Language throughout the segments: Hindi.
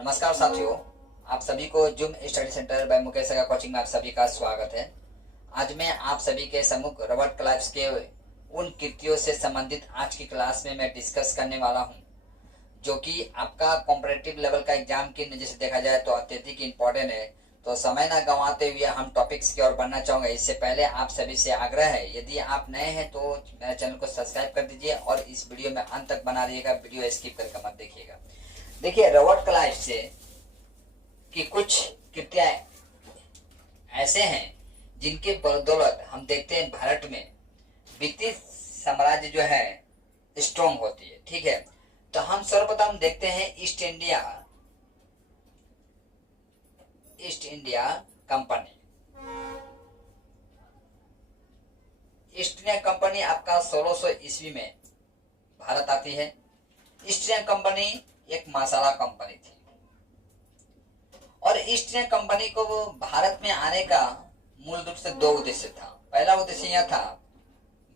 नमस्कार साथियों, आप सभी को Zoom study centre by Mukesh Agarwal coaching में आप सभी का स्वागत है। आज मैं आप सभी के सम्मुख रॉबर्ट क्लाइव्स के उन कृतियों से संबंधित आज की क्लास में मैं डिस्कस करने वाला हूं, जो कि आपका कॉम्पिटिटिव लेवल का एग्जाम की नजर से देखा जाए तो अत्यधिक इम्पोर्टेंट है। तो समय ना गंवाते हुए हम टॉपिक्स की ओर बढ़ना चाहूंगा। इससे पहले आप सभी से आग्रह है, यदि आप नए हैं तो मेरे चैनल को सब्सक्राइब कर दीजिए और इस वीडियो में अंत तक बना रहिएगा, वीडियो स्किप करके मत देखिएगा। देखिए, रॉबर्ट क्लाइव से कि कुछ कृतियां ऐसे हैं जिनके बदौलत हम देखते हैं भारत में ब्रिटिश साम्राज्य जो है स्ट्रॉन्ग होती है। ठीक है, तो हम सर्वप्रथम देखते हैं east India company. East India company आपका 1600 ईस्वी में भारत आती है। ईस्ट इंडिया कंपनी एक मसाला कंपनी थी और ईस्ट इंडिया कंपनी को भारत में आने का मूल रूप से दो उद्देश्य था। पहला उद्देश्य यह था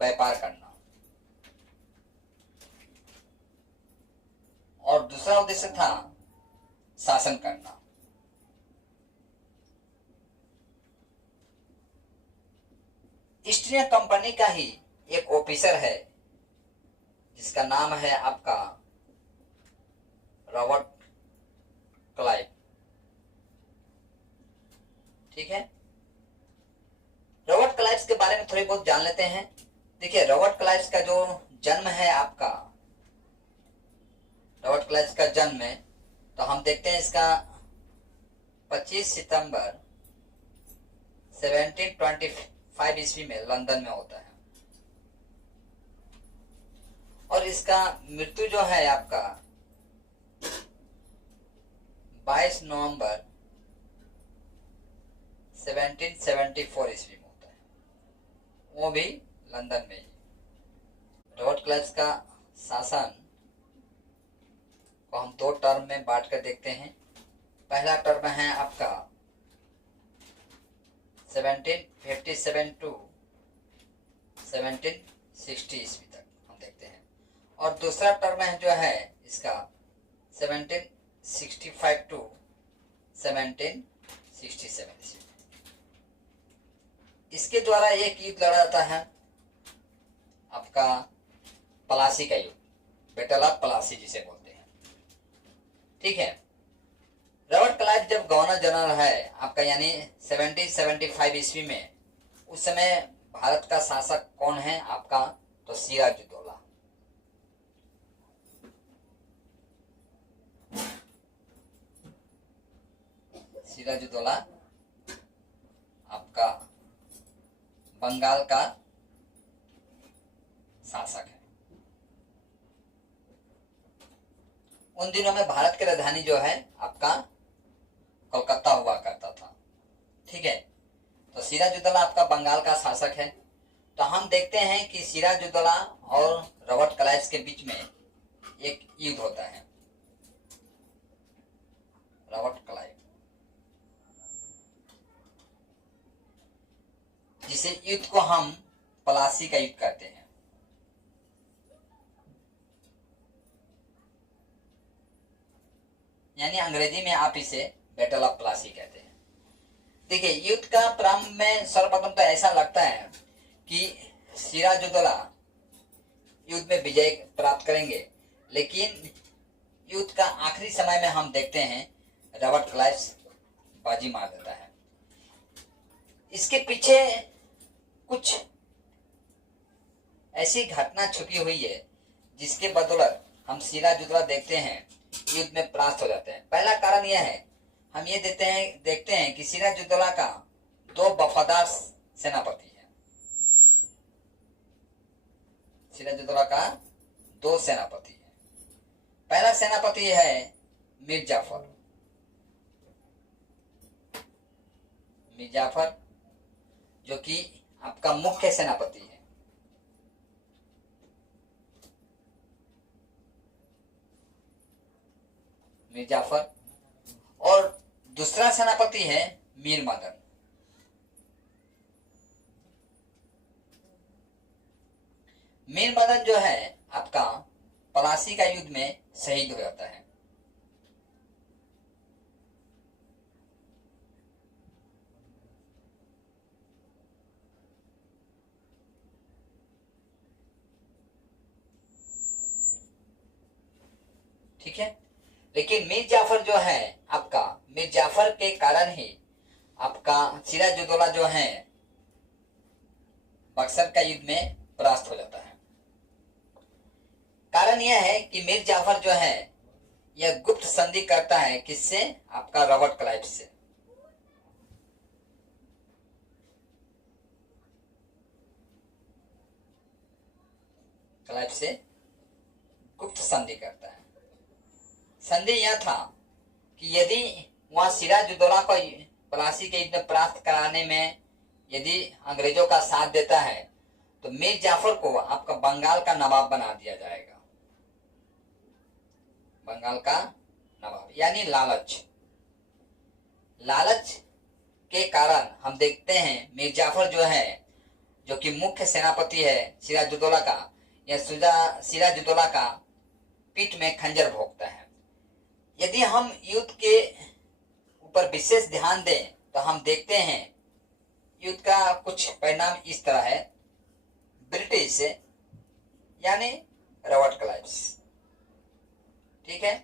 व्यापार करना और दूसरा उद्देश्य था शासन करना। ईस्ट इंडिया कंपनी का ही एक ऑफिसर है जिसका नाम है आपका रॉबर्ट क्लाइव। ठीक है, रॉबर्ट क्लाइव के बारे में थोड़ी बहुत जान लेते हैं। देखिए, रॉबर्ट क्लाइव का जो जन्म है आपका, रॉबर्ट क्लाइव का जन्म है तो हम देखते हैं इसका 25 सितंबर 1725 ईस्वी में लंदन में होता है और इसका मृत्यु जो है आपका 22 नवंबर 1774 ईस्वी में होता है, वो भी लंदन में ही। रॉबर्ट क्लाइव का शासन को हम दो टर्म में बांट कर देखते हैं। पहला टर्म है आपका 1757 टू 1760 ईस्वी तक हम देखते हैं और दूसरा टर्म है जो है इसका 1765 टू 1767 ईस्वी। इसके द्वारा एक युद्ध लड़ा जाता है आपका पलासी का युद्ध, बैटल ऑफ पलासी जिसे बोलते हैं। ठीक है, रॉबर्ट क्लाइव जब गवर्नर जनरल है आपका यानी 1775 ईस्वी में, उस समय भारत का शासक कौन है आपका, तो सिराजुद्दौला। सिराजुद्दौला आपका बंगाल का शासक है। उन दिनों में भारत की राजधानी जो है आपका कोलकाता हुआ करता था। ठीक है, तो सिराजुद्दौला आपका बंगाल का शासक है। तो हम देखते हैं कि सिराजुद्दौला और रॉबर्ट क्लाइव के बीच में एक युद्ध होता है। रॉबर्ट क्लाइव, जिसे युद्ध को हम पलासी का युद्ध कहते हैं। यानी अंग्रेजी में आप इसे बैटल ऑफ प्लासी कहते हैं। देखिए, युद्ध का प्रारंभ में सर्वप्रथम तो ऐसा लगता है कि सिराजुद्दौला युद्ध में विजय प्राप्त करेंगे, लेकिन युद्ध का आखिरी समय में हम देखते हैं रॉबर्ट क्लाइव बाजी मार देता है। इसके पीछे कुछ ऐसी घटना छुपी हुई है जिसके बदौलत हम सिराजुद्दौला देखते हैं युद्ध में परास्त हो जाते हैं। पहला कारण यह है, हम ये देखते हैं कि सिराजुद्दौला का दो वफादार सेनापति हैं। सिराजुद्दौला का दो सेनापति हैं। पहला सेनापति है मीर जाफर। मीर जाफर जो कि आपका मुख्य सेनापति है। मीर जाफर। और दूसरा सेनापति है मीर मदन। मीर मदन जो है आपका पलासी का युद्ध में शहीद हो जाता है। ठीक है। लेकिन मीर जाफर जो है आपका, मीर जाफर के कारण ही आपका सिराजुद्दौला जो है बक्सर का युद्ध में परास्त हो जाता है। कारण यह है कि मीर जाफर जो है यह गुप्त संधि करता है किससे, आपका रॉबर्ट क्लाइव से। क्लाइव से गुप्त संधि करता है। संधि यह था कि यदि वहां सिराजुद्दौला को प्लासी के युद्ध में परास्त कराने में यदि अंग्रेजों का साथ देता है तो मीर जाफर को आपका बंगाल का नवाब बना दिया जाएगा। बंगाल का नवाब यानी लालच। लालच के कारण हम देखते हैं मीर जाफर जो है, जो कि मुख्य सेनापति है सिराजुद्दौला का, यह सिराजुद्दौला का पीठ में खंजर भोंकता है। यदि हम युद्ध के ऊपर विशेष ध्यान दें तो हम देखते हैं युद्ध का कुछ परिणाम इस तरह है। ब्रिटिश यानी रॉबर्ट क्लाइव, ठीक है,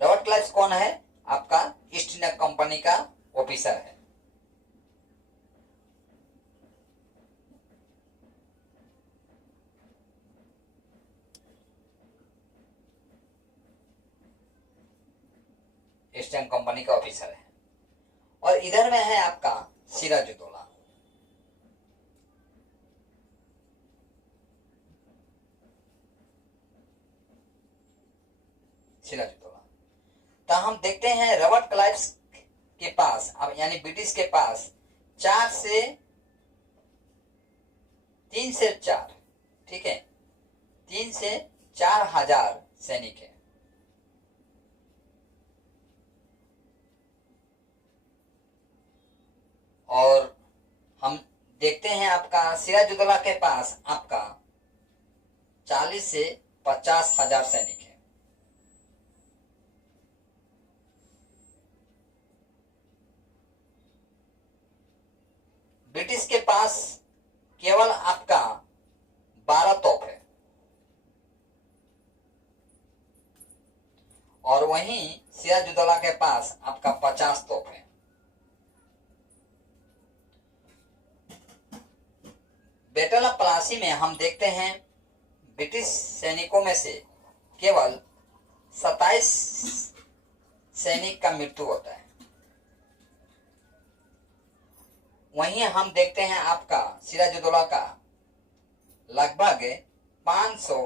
रॉबर्ट क्लाइव कौन है, आपका ईस्ट इंडिया कंपनी का ऑफिसर है। ईस्ट इंडिया कंपनी का ऑफिसर है। और इधर में है आपका सिराजुद्दौला। सिराजुद्दौला तो हम देखते हैं रॉबर्ट क्लाइव के पास, अब यानी ब्रिटिश के पास 3 से 4, ठीक है, 3 से 4 हजार सैनिक है। और हम देखते हैं आपका सिराजुद्दौला के पास आपका 40 से 50 हजार सैनिक है। ब्रिटिश के पास केवल आपका 12 तोप है और वहीं सिराजुद्दौला के पास आपका 50 तोप है। बैटल ऑफ प्लासी में हम देखते हैं ब्रिटिश सैनिकों में से केवल 27 सैनिक का मृत्यु होता है। वहीं हम देखते हैं आपका सिराजुद्दौला का लगभग 500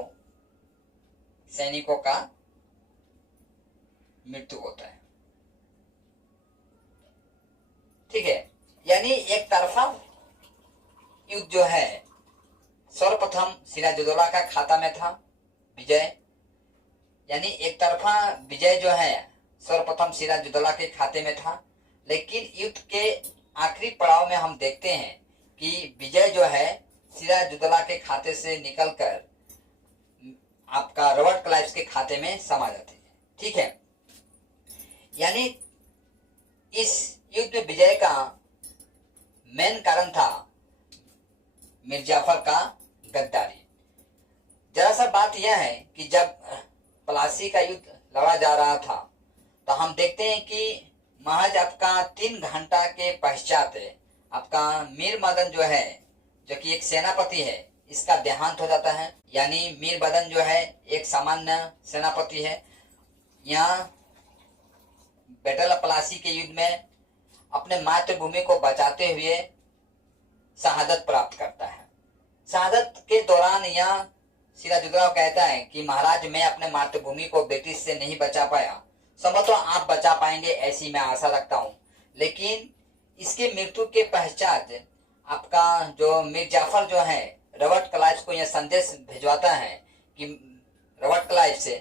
सैनिकों का मृत्यु होता है। ठीक है, यानी एक तरफा युद्ध जो है सर्वप्रथम सिराजुद्दौला का खाता में था विजय, यानी एक तरफा विजय जो है सर्वप्रथम सिराजुद्दौला के खाते में था। लेकिन युद्ध के आखिरी पड़ाव में हम देखते हैं कि विजय जो है सिराजुद्दौला के खाते से निकलकर आपका रॉबर्ट क्लाइव के खाते में समा जाती है। ठीक है, यानी इस युद्ध में विजय का मेन कारण था मीर जाफर का गद्दारी। जरा सा बात यह है कि जब प्लासी का युद्ध लड़ा जा रहा था तो हम देखते हैं कि महज आपका 3 घंटा के पश्चात आपका मीर मदन जो है, जो कि एक सेनापति है, इसका देहांत हो जाता है। यानी मीर मदन जो है एक सामान्य सेनापति है, यहाँ बैटल ऑफ प्लासी के युद्ध में अपने मातृभूमि को बचाते हुए शहादत प्राप्त करता है। शहादत के दौरान यह सिराजुद्दौला कहता है कि महाराज, मैं अपने मातृभूमि को ब्रिटिश से नहीं बचा पाया, संभवतः आप बचा पाएंगे ऐसी मैं आशा रखता हूं। लेकिन इसके मृत्यु के पश्चात आपका जो मीर जाफर जो है रॉबर्ट क्लाइव को यह संदेश भिजवाता है कि रॉबर्ट क्लाइव से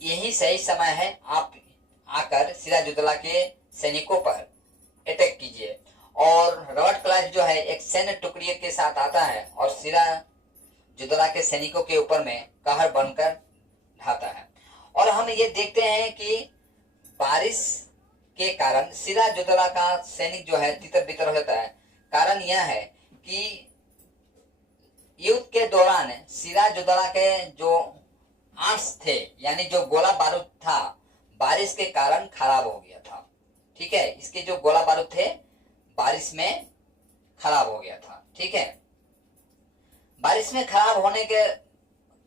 यही सही समय है, आप आकर सिराजुद्दौला के सैनिकों पर अटैक कीजिए। और रॉबर्ट क्लाइव जो है एक सैन्य टुकड़ी के साथ आता है और सिराजुद्दौला के सैनिकों के ऊपर में कहर बनकर ढाता है। और हम ये देखते हैं कि बारिश के कारण सिराजुद्दौला का सैनिक जो है तितर बितर हो जाता है। कारण यह है कि युद्ध के दौरान सिराजुद्दौला के जो आर्म्स थे यानी जो गोला बारूद था बारिश के कारण खराब हो गया था। ठीक है, इसके जो गोला बारूद थे बारिश में खराब हो गया था। ठीक है, बारिश में खराब होने के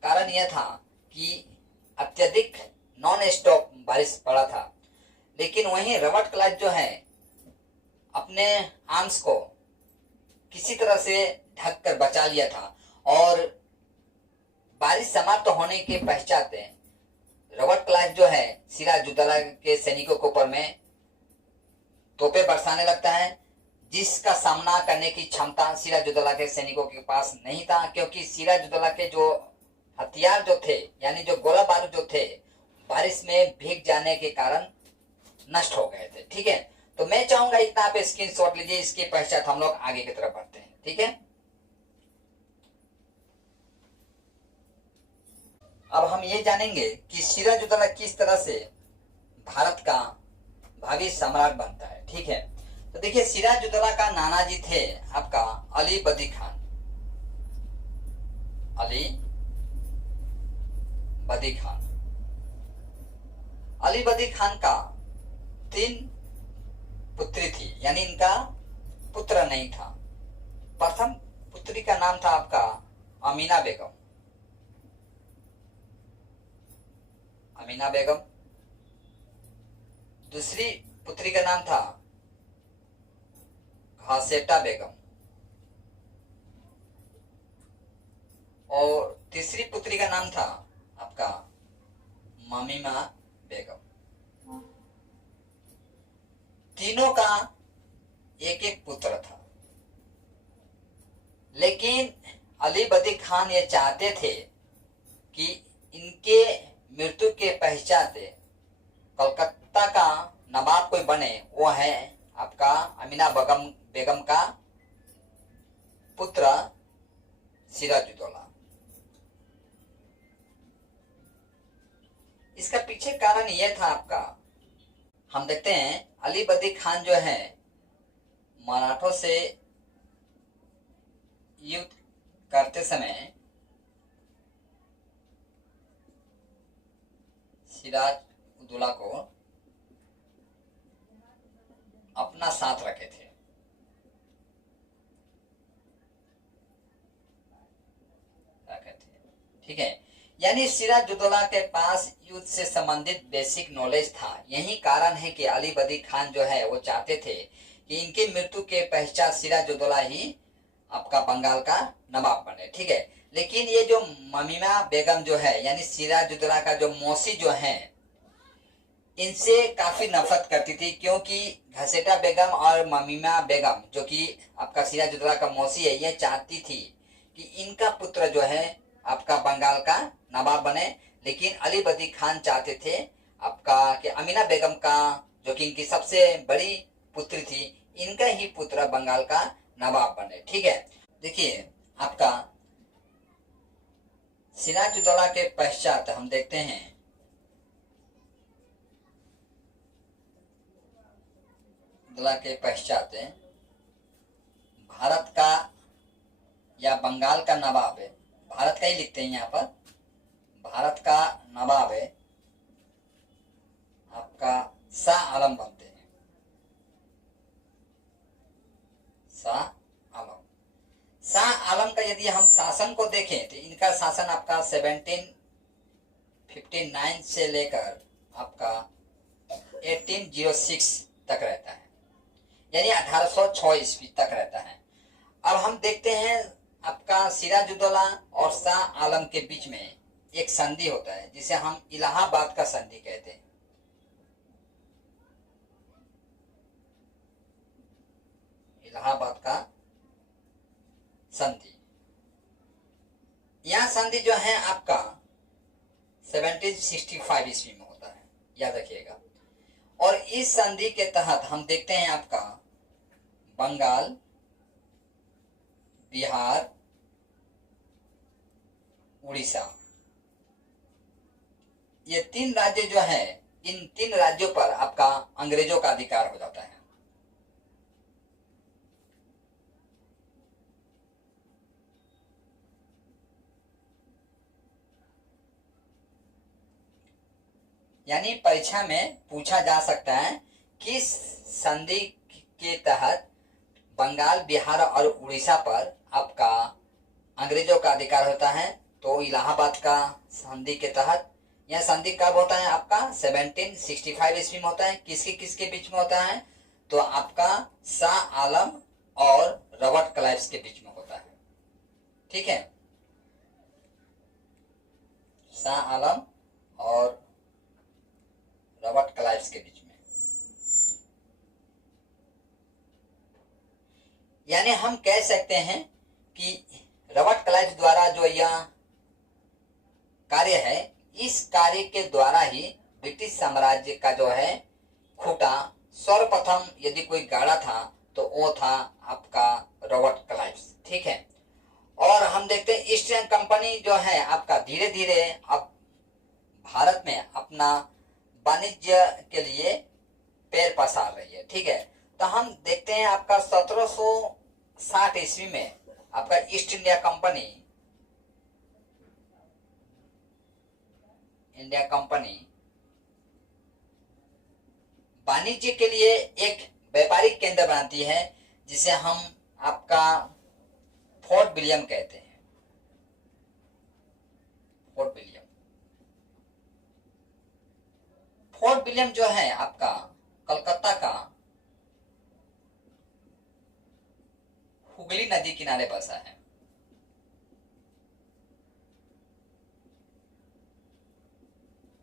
कारण यह था कि अत्यधिक नॉन स्टॉप बारिश पड़ा था। लेकिन वहीं रॉबर्ट क्लाइव जो है अपने आर्म्स को किसी तरह से ढक कर बचा लिया था और बारिश समाप्त होने के पश्चात रॉबर्ट क्लाइव जो है सिराजुद्दौला के सैनिकों के ऊपर में तोपे बरसाने लगता है, जिसका सामना करने की क्षमता सिराजुद्दौला के सैनिकों के पास नहीं था, क्योंकि सिराजुद्दौला के जो हथियार जो थे यानी जो गोला बारूद जो थे बारिश में भीग जाने के कारण नष्ट हो गए थे। ठीक है, तो मैं चाहूंगा इतना आप स्क्रीनशॉट लीजिए, इसके पश्चात हम लोग आगे की तरफ बढ़ते हैं। ठीक है, अब हम ये जानेंगे कि सिराजुद्दौला किस तरह से भारत का भावी सम्राट बनता है। ठीक है, तो देखिए सिराजुद्दौला का नाना जी थे आपका अली बदी खान। अली बदी खान, अली बदी खान का 3 पुत्री थी यानी इनका पुत्र नहीं था। प्रथम पुत्री का नाम था आपका अमीना बेगम। अमीना बेगम। दूसरी पुत्री का नाम था घसेटा बेगम और तीसरी पुत्री का नाम था आपका ममीमा बेगम। तीनों का एक एक पुत्र था, लेकिन अली बदी खान ये चाहते थे कि इनके मृत्यु के पश्चात कलकत्ता का नवाब कोई बने, वो है आपका अमीना बेगम का पुत्र सिराजुद्दौला। इसका पीछे कारण यह था आपका, हम देखते हैं अली बदी खान जो है मराठों से युद्ध करते समय सिराजुद्दौला को अपना साथ रखे थे। ठीक है, यानी सिराजुद्दौला के पास युद्ध से संबंधित बेसिक नॉलेज था। यही कारण है कि अली बदी खान जो है वो चाहते थे कि इनकी मृत्यु के पश्चात सिराजुद्दौला ही आपका बंगाल का नवाब बने। ठीक है, लेकिन ये जो ममीमा बेगम जो है यानी सिराजुद्दौला का जो मौसी जो है इनसे काफी नफरत करती थी, क्योंकि घसेटा बेगम और ममीमा बेगम जो कि आपका सिराजुद्दौला का मौसी है ये चाहती थी कि इनका पुत्र जो है आपका बंगाल का नवाब बने। लेकिन अली बदी खान चाहते थे आपका कि अमीना बेगम का जो कि इनकी सबसे बड़ी पुत्री थी इनका ही पुत्र बंगाल का नवाब बने। ठीक है, देखिए आपका सिराजुद्दौला के पश्चात हम देखते हैं के पश्चात भारत का या बंगाल का नवाब है, भारत का ही लिखते हैं यहाँ पर, भारत का नवाब है आपका शाह आलम बनते हैं। शाह आलम, शाह आलम का यदि हम शासन को देखें तो इनका शासन आपका 1759 से लेकर आपका 1806 तक रहता है, यानी 1806 ईस्वी तक रहता है। अब हम देखते हैं आपका सिराजुद्दौला और शाह आलम के बीच में एक संधि होता है जिसे हम इलाहाबाद का संधि कहते हैं। इलाहाबाद का संधि, यह संधि जो है आपका 1765 ईस्वी में होता है, याद रखिएगा। और इस संधि के तहत हम देखते हैं आपका बंगाल, बिहार, उड़ीसा, ये 3 राज्य जो है इन 3 राज्यों पर आपका अंग्रेजों का अधिकार हो जाता है। यानी परीक्षा में पूछा जा सकता है किस संधि के तहत बंगाल, बिहार और उड़ीसा पर आपका अंग्रेजों का अधिकार होता है। तो इलाहाबाद का संधि के तहत। यह संधि कब होता है आपका 1765 ईस्वी में होता है। किसके किसके बीच में होता है? तो आपका शाह आलम और रॉबर्ट क्लाइव्स के बीच में होता है। ठीक है, शाह आलम और रॉबर्ट क्लाइव्स के बीच में। यानी हम कह सकते हैं कि रॉबर्ट क्लाइव्स द्वारा जो यह कार्य है, इस कार्य के द्वारा ही ब्रिटिश साम्राज्य का जो है खूंटा सर्वप्रथम यदि कोई गाड़ा था तो वो था आपका रॉबर्ट क्लाइव्स। ठीक है, और हम देखते हैं ईस्ट इंडिया कंपनी जो है आपका धीरे धीरे अब भारत में अपना वाणिज्य के लिए पैर पसार रही है। ठीक है, तो हम देखते हैं आपका 1760 ईस्वी में आपका ईस्ट इंडिया कंपनी वाणिज्य के लिए एक व्यापारिक केंद्र बनाती है, जिसे हम आपका फोर्ट विलियम कहते हैं। फोर्ट विलियम जो है आपका कलकत्ता का हुगली नदी किनारे बसा है।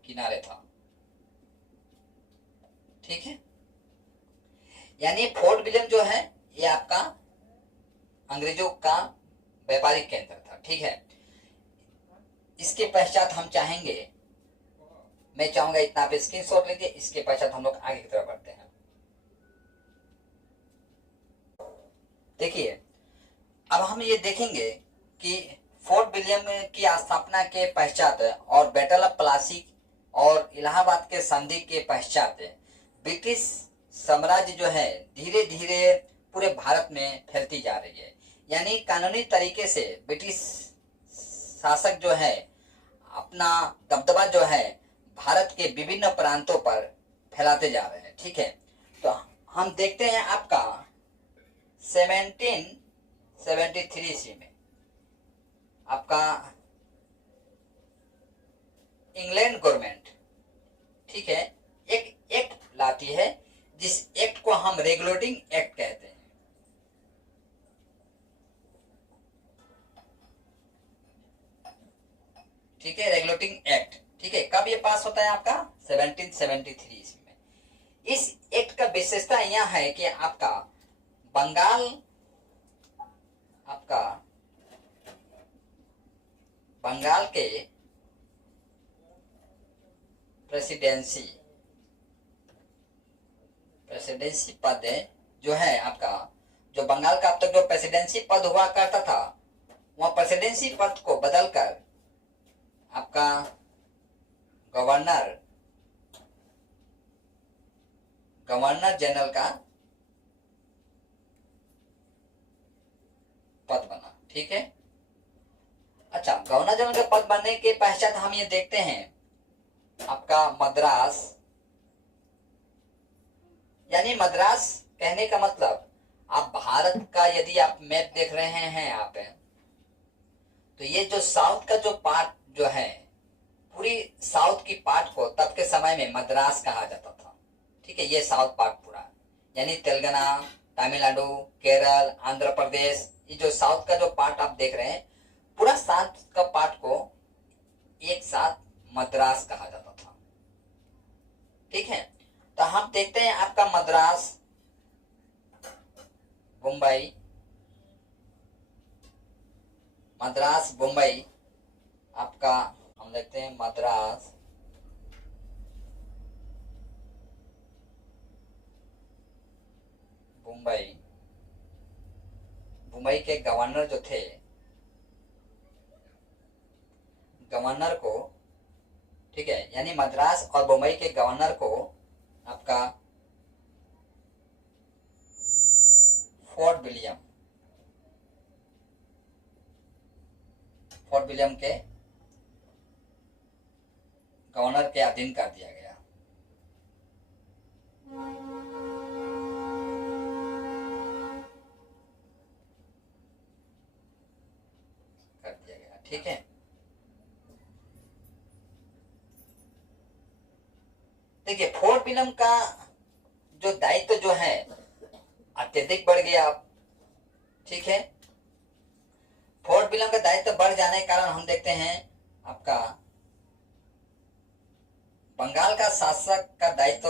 किनारे था। ठीक है, यानी फोर्ट विलियम जो है ये आपका अंग्रेजों का व्यापारिक केंद्र था। ठीक है, इसके पश्चात हम चाहेंगे, मैं चाहूंगा इतना आप स्क्रीनशॉट लीजिए। इसके पश्चात हम लोग आगे की तरफ बढ़ते हैं। देखिए, अब हम ये देखेंगे कि फोर्ट विलियम की स्थापना के पश्चात और बैटल ऑफ प्लासी और इलाहाबाद के संधि के पश्चात ब्रिटिश साम्राज्य जो है धीरे धीरे पूरे भारत में फैलती जा रही है। यानी कानूनी तरीके से ब्रिटिश शासक जो है अपना दबदबा जो है भारत के विभिन्न प्रांतों पर फैलाते जा रहे हैं। ठीक है, तो हम देखते हैं आपका 1773 ईस्वी में आपका इंग्लैंड गवर्नमेंट, ठीक है, एक एक्ट लाती है, जिस एक्ट को हम रेगुलेटिंग एक्ट कहते हैं। ठीक है, रेगुलेटिंग एक्ट। ठीक है, कब ये पास होता है आपका 1773 ईस्वी में। इस एक्ट का विशेषता यह है कि आपका बंगाल के प्रेसिडेंसी पद जो है आपका, जो बंगाल का अब तक जो प्रेसिडेंसी पद हुआ करता था, वह प्रेसिडेंसी पद को बदलकर आपका गवर्नर जनरल का पद बना। ठीक है, अच्छा, गवर्नर जनरल का पद बनने के पश्चात हम ये देखते हैं आपका मद्रास, यानी मद्रास कहने का मतलब, आप भारत का यदि आप मैप देख रहे हैं यहाँ पे, तो ये जो साउथ का जो पार्ट जो है, पूरी साउथ की पार्ट को तब के समय में मद्रास कहा जाता था। ठीक है, ये साउथ पार्ट पूरा, यानी तेलंगाना, तमिलनाडु, केरल, आंध्र प्रदेश, ये जो साउथ का जो पार्ट आप देख रहे हैं, पूरा साउथ का पार्ट को एक साथ मद्रास कहा जाता था। ठीक है, तो हम देखते हैं आपका मद्रास, मुंबई आपका, हम देखते हैं मद्रास, मुंबई के गवर्नर जो थे, गवर्नर को, ठीक है, यानी मद्रास और मुंबई के गवर्नर को आपका फोर्ट विलियम के गवर्नर के अधीन कर दिया गया। कर दिया गया। ठीक है, देखिए फोर्ट विलियम का जो दायित्व जो है अत्यधिक बढ़ गया अब। ठीक है, फोर्ट विलियम का दायित्व बढ़ जाने के कारण हम देखते हैं आपका बंगाल का शासक का दायित्व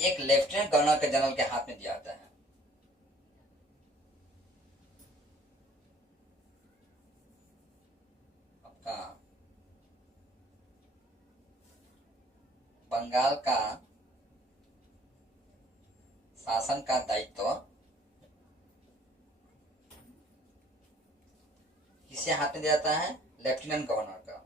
एक लेफ्टिनेंट गवर्नर के जनरल के हाथ में दिया जाता है। आपका बंगाल का शासन का दायित्व किसके हाथ में दिया जाता है? लेफ्टिनेंट गवर्नर का।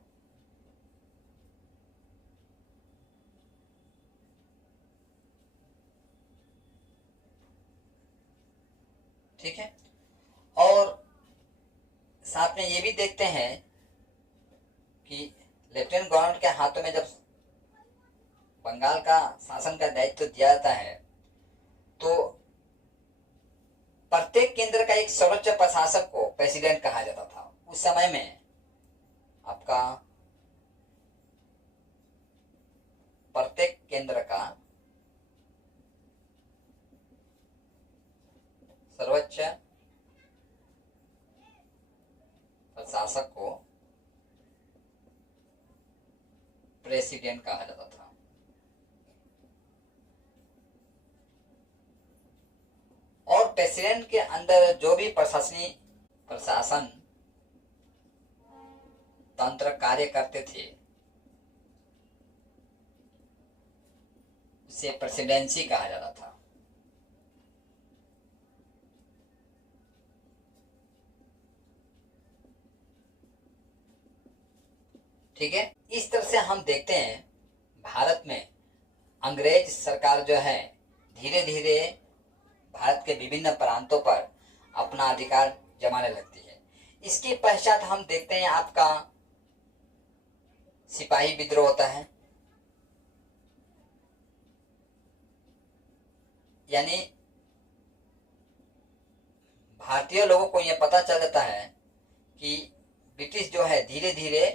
ठीक है, और साथ में ये भी देखते हैं कि लेफ्टिनेंट गवर्नर के हाथों में जब बंगाल का शासन का दायित्व दिया जाता है तो प्रत्येक केंद्र का एक सर्वोच्च प्रशासक को प्रेसिडेंट कहा जाता था। उस समय में आपका प्रत्येक केंद्र का सर्वोच्च प्रशासक को प्रेसिडेंट कहा जाता था। और प्रेसिडेंट के अंदर जो भी प्रशासन तंत्र कार्य करते थे उसे प्रेसिडेंसी कहा जाता था। ठीक है, इस तरह से हम देखते हैं भारत में अंग्रेज सरकार जो है धीरे धीरे भारत के विभिन्न प्रांतों पर अपना अधिकार जमाने लगती है। इसके पश्चात हम देखते हैं आपका सिपाही विद्रोह होता है, यानी भारतीय लोगों को यह पता चल जाता है कि ब्रिटिश जो है धीरे धीरे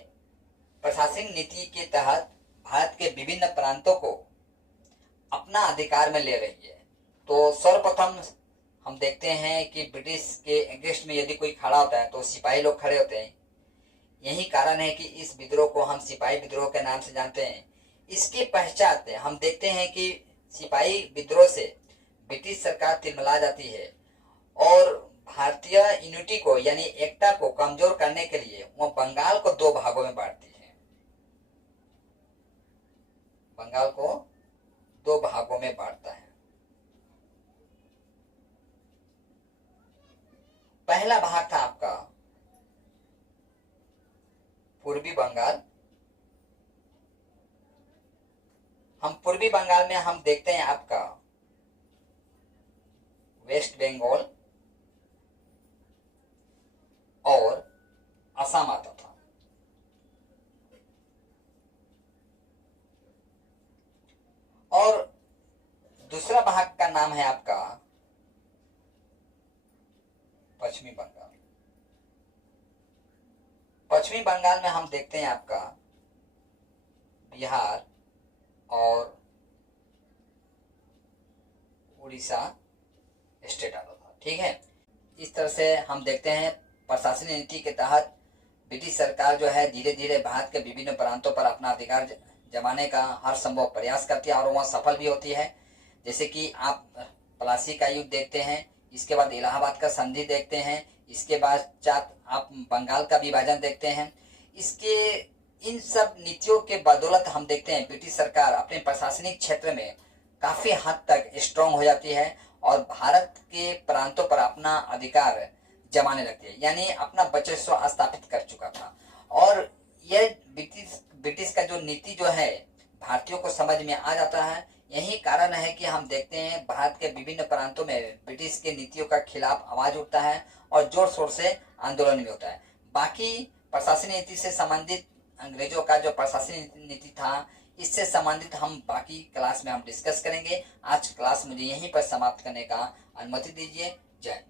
प्रशासनिक नीति के तहत भारत के विभिन्न प्रांतों को अपना अधिकार में ले रही है। तो सर्वप्रथम हम देखते हैं कि ब्रिटिश के अगेंस्ट में यदि कोई खड़ा होता है तो सिपाही लोग खड़े होते हैं। यही कारण है कि इस विद्रोह को हम सिपाही विद्रोह के नाम से जानते हैं। इसके पश्चात हम देखते हैं कि सिपाही विद्रोह से ब्रिटिश सरकार तिलमिला जाती है और भारतीय यूनिटी को यानी एकता को कमजोर करने के लिए वो बंगाल को दो भागों में बांटती है। बंगाल को दो भागों में बांटता है। पहला भाग था आपका पूर्वी बंगाल। हम पूर्वी बंगाल में हम देखते हैं आपका वेस्ट बंगाल और असम आता था। और दूसरा भाग का नाम है आपका पश्चिमी बंगाल। पश्चिमी बंगाल में हम देखते हैं आपका बिहार और उड़ीसा स्टेट आता था। ठीक है, इस तरह से हम देखते हैं प्रशासनिक नीति के तहत ब्रिटिश सरकार जो है धीरे धीरे भारत के विभिन्न प्रांतों पर अपना अधिकार जमाने का हर संभव प्रयास करती है और वह सफल भी होती है। जैसे कि आप प्लासी का युद्ध देखते हैं, इसके बाद इलाहाबाद का संधि देखते हैं, इसके बाद आप बंगाल का विभाजन देखते हैं। इसके इन सब नीतियों के बदौलत हम देखते हैं ब्रिटिश सरकार अपने प्रशासनिक क्षेत्र में काफी हद तक स्ट्रांग हो जाती है और भारत के प्रांतों पर अपना अधिकार जमाने लगती है, यानी अपना वर्चस्व स्थापित कर चुका था। और यह ब्रिटिश का जो नीति जो है भारतीयों को समझ में आ जाता है। यही कारण है कि हम देखते हैं भारत के विभिन्न प्रांतों में ब्रिटिश के नीतियों का खिलाफ आवाज उठता है और जोर शोर से आंदोलन भी होता है। बाकी प्रशासनिक नीति से संबंधित अंग्रेजों का जो प्रशासनिक नीति था इससे संबंधित हम बाकी क्लास में हम डिस्कस करेंगे। आज क्लास मुझे यहीं पर समाप्त करने का अनुमति दीजिए। जय।